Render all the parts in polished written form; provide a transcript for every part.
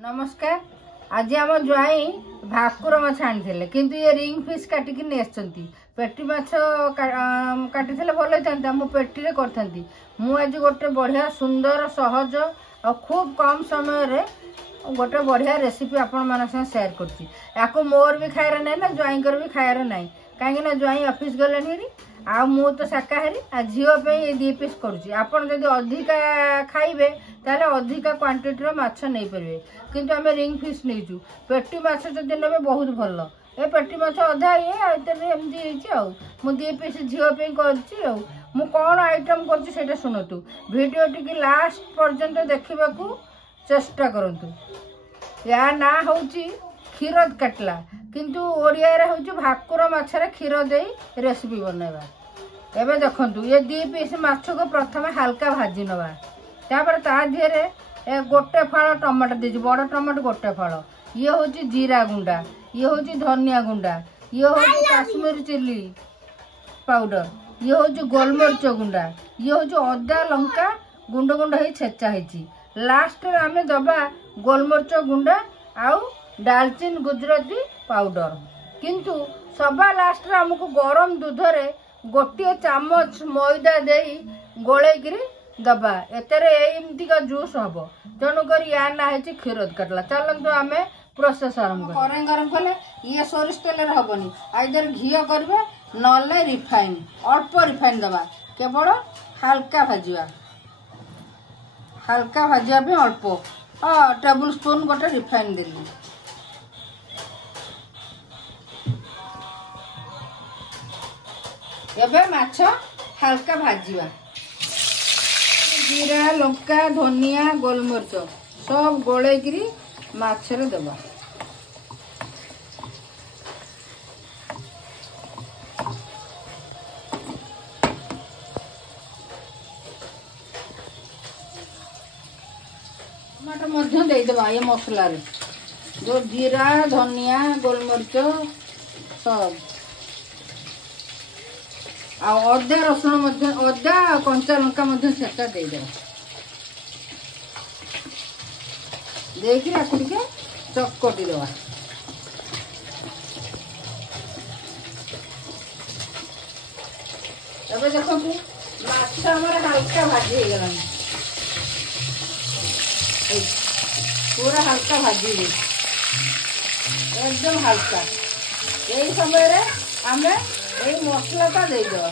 नमस्कार। आज आम ज्वाई भाकुर माछ आनी किंतु ये रिंग फिश काटिकी नहीं पेटी माछ काटी भल होता मु पेटी रे करथंती। मु आज गोटे बढ़िया सुंदर सहज और खूब कम समय रे गोटे बढ़िया रेसिपी आपण मान शेयर करती। याको मोर भी खायर ना ना ज्वाई भी खायर ना कहीं ना ज्वाई ऑफिस गले आ मु तो शाकाहारी आ झील ये 2 पीस करुच्ची। आपड़ जब अधिका खाइबे ताले अधिका क्वांटिटी रो माछ नहीं पारे किंतु आम रिंग फिश नहीं पेटी माछ जब ने बहुत भल ए पेटी माछ अधा ये एमती मु 2 पीस झील कर कौन आइटम कर शुणु वीडियो टी लास्ट पर्यंत देखा चेष्टा करूँ। या ना हूँ क्षीर काटला किंतु ओडिया रे हूँ भाकुर माछरे क्षीर दे रेसिपी बनवा। एबे देखंतु ये 2 पीस माछ को प्रथम हल्का भाजी नवा तापर ता दिहरे गोटे फाड़ टमाटो दे बड़ टमाटो गोटे फाड़ ये हूँ जीरा गुंडा ये हूँ धनिया गुंडा ये हूँ काश्मीर चिली पाउडर ये हूँ गोलमरीच गुंडा ये हूँ अदा लंका गुंड गुंड हो छेचा होती। लास्ट आम दबा गोलमरीच गुंडा आउ डालचीन गुजराती पाउडर किंतु सबा लास्ट आमको गरम दूध रे गोटे चामच मैदा दे गोलेकरी दबा एमती का जूस हम तेणुक या ना है क्षीर काटला। चलतु आम प्रोसेस आरंभ करें। गरम कले ये सोरिष तेल हेनी आइदर घी करवा ना रिफाइन अल्प रिफाइन दबा केवल हल्का भाजवा अल्प टेबुल स्पून गोटे रिफाइन देली एबे माछ हल्का भाजवा जीरा लंका धनिया गोलमरीच सब गोलेकरी माछरे देबा। टमाटर मध्य देदेबा ये मसला रे जो जीरा धनिया गोलमरीच सब आ अदा रसुण अदा कंचा लंका छेचा देदेबा देखिए आपको टिके चकटी देवा। एबे देखो माछ हमर हल्का भाजी हो गला पूरा हल्का भाजी एकदम हल्का यही समय रे आमे यही मसला टा दे दो।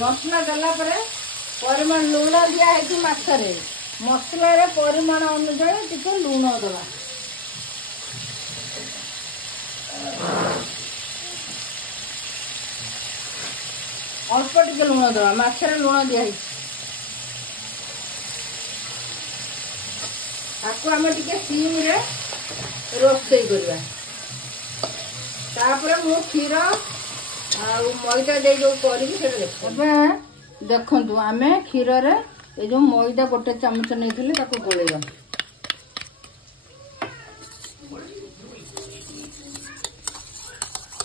मसला देला परे परिमाण लूण दिया है माछरे मसला रे परिमाण अनुसार टिके लूण देवा। अल्प टिके लूण देवा माछरे लूण दिया है आपको आम टिके सीम रे रोस्टेई करवा तापर मु क्षीर मैदा दे जो करें देखु आम क्षीर रे ये जो मैदा गोटे चामच नहीं गोलेगा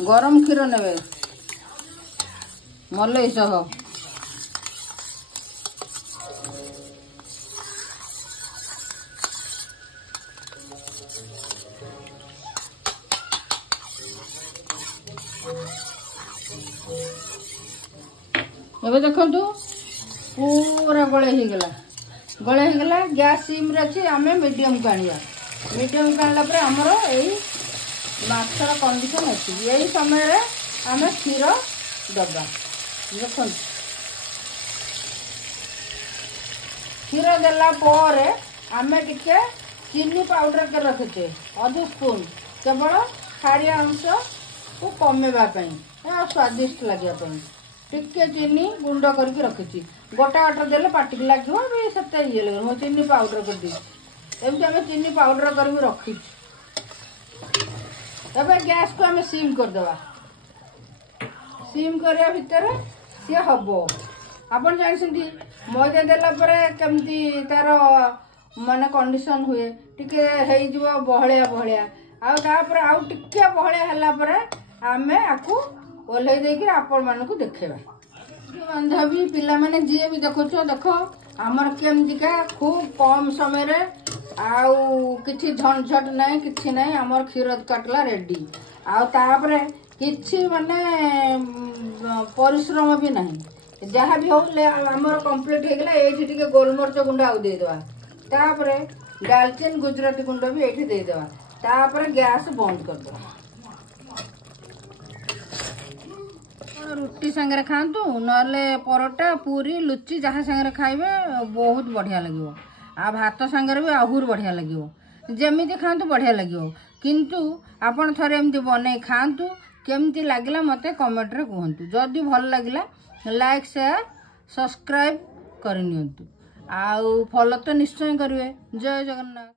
गरम क्षीर ने मलई सह एबे देखंतु पूरा गले गला गैस सिम रे अछि आमे मीडियम को आनिया मीडियम को आनला परे हमर एई माछर कंडीशन अछि एई समय रे आमे क्षीर दबा। देखंतु क्षीर देला परे आमे टिके चीनी पाउडर के रखते आधे स्पून केवल खारिया अंश को कमेबा पई स्वादिष्ट लगे टिके चीनी गुंड करके रखी गोटा गोटा देले पाटिक लगे से ये लगे मैं चीनी पाउडर कर दी एमती आम चीनी पाउडर कर रखी। गैस को आम सिम करदे सिम करने भितर सी हम आपन जानते मैदा देला केमती तार माने कंडीशन हुए टिके बहलिया बहलिया आउ टिके बहलिया हला आमे आकु ओल्है देकी आपण मानकु देखेबा बांधवी पिला माने जी भी देखुछो देख आमर केमतिका खूब कम समय रे आउ किछि झंझट नाही किछि नाही आमर क्षीर काटला रेडी आउ तापरे किछि माने परिश्रम भी नाही जहाँ भी होले आमर कंप्लीट हे गेला एठी टिके गोलमरच गुंड आउ दे देबा तापरे दालचीनी गुजराती गुंड भी एठी दे देबा तापरे गैस बंद कर देबा रुटी संगे खातु नले परोटा पूरी लुची जहाँ संगे खाइबे बहुत बढ़िया लगे आ भात संगे भी आहुर बढ़िया लगे जमी खातु बढ़िया लगे किंतु आपण थरे एमती बने खातु केमती लागला मते कमेंट रे कहतु जदि भल लागला लाइक शेयर सब्सक्राइब करनियंतु आउ फॉलो तो निश्चय करिवे। जय जगन्नाथ।